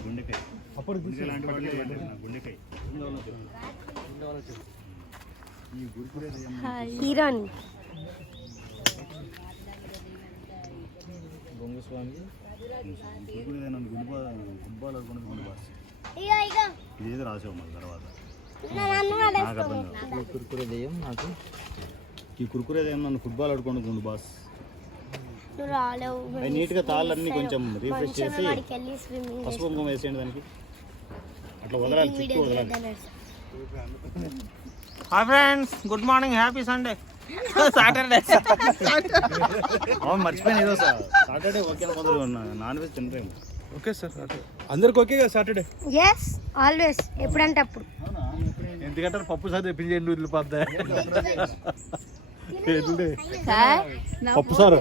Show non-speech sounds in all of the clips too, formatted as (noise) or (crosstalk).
గుండెకాయ అప్పుడు గుండెకాయ హీరోని గుండె గుడ్బాల్ అనుకున్నది గుండె బాస్ ఇదేదో రాసావు మళ్ళీ తర్వాత. నన్ను నాకు అర్థం కాదు. కురుకురే దెయ్యం నాకు? ఈ కురుకురే నన్ను ఫుట్బాల్ ఆడుకోండి గుండు బాస్. నువ్వు రాలేవు నీట్గా తాళ్ళన్నీ కొంచెం రీఫ్రెష్ చేసి పసుపు కుంకుమ వేసేయండి దానికి. అట్లా వదలాలి చుట్టూ వదలాలి. Hi friends good morning happy Sunday. Saturday. అవును మర్చిపోయిన ఏదో సాటర్డే ఓకే కొందరు నాన్ వెజ్ ఓకే సార్ అందరికి ఓకే కదా సాటర్డే? ఎస్ ఆల్వేస్ ఎప్పుడంటే అప్పుడు. ఎందుకంటే పప్పు సార్ తెప్పించేయండి వదిలిపోద్దా సార్ పప్పు సార్.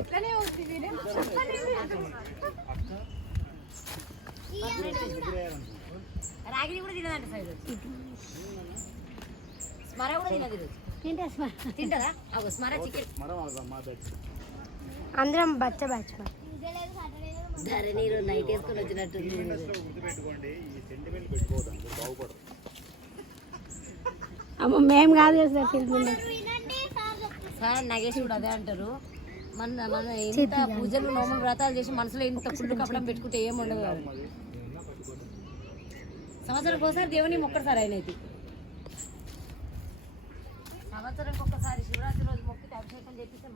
రాగిని కూడా తినదంట సైడ్ స్మర కూడా తినదు ఈరోజు. తింటదా అగో స్మర చికెన్. అందరం బచ్చ బ్యాచ్ నైట్ వేసుకొని వచ్చినట్టు గుర్తుపెట్టుకోండి ఈ సెంటిమెంట్ పెట్టుకోవద్దు బాగుపడదు అమ్మ మేము కాదు కదా ఫిల్మ్ కూడా అదే అంటారు. మన మన ఇంత పూజలు నోములు వ్రతాలు చేసి మనసులో ఇంత కుళ్ళు కప్పడం పెట్టుకుంటే ఏం ఉండదు కదా. సంవత్సరం ఒకసారి దేవుని మొక్కసారి ఆయన అయితే సంవత్సరానికి ఒక్కసారి శివరాత్రి రోజు అభిషేకం చేపిస్తే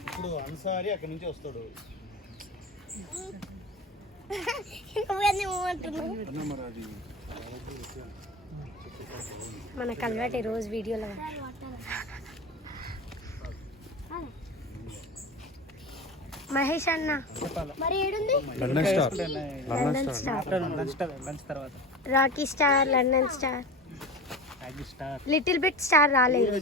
ఇప్పుడు అన్సారి అక్కడి నుంచి వస్తాడు. మనకు అలవాటు రోజు వీడియోలో. మహేష్ అన్న. మరి ఏడుంది? London star. London star. Lunch తర్వాత. Rocky star London star. Little bit star రాలేదు. (laughs)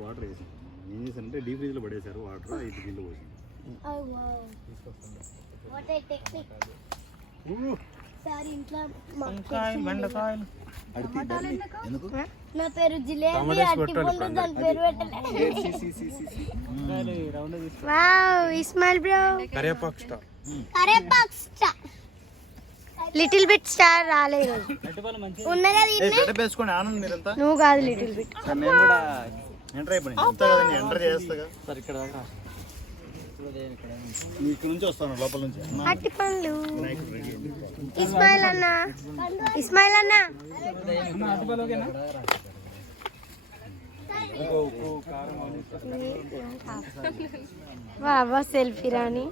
వాటర్ వేసాం. ఏం చేశారంటే డీప్ ఫ్రిడ్జ్లో పడేశారు. వాటర్ ఐదు పోసింది. బెండకాయలు. నా పేరు జిలేబీ అట్టిపండు దాని పేరు పెట్టలే. Wow Ismail bro. కరివేపాకు స్టార్. కరేపాక్ స్టార్. లిటిల్ బిట్ స్టార్ రాలే ఈరోజు ఉన్నదా దీన్ని సెటప్ వేసుకోండి ఆనంద్ మీరంతా? నువ్వు కాదు లిటిల్ బిట్. ఎంటర్ అయిపోయింది ఎంటర్ చేస్తాగా సార్ ఇక్కడ దాకా ఇక్కడ నుంచి వస్తాను లోపల నుంచి. అట్టి పండ్లు. ఇస్మాయిల్ అన్న. ఇస్మాయిల్ అన్న. వా సెల్ఫీ రాని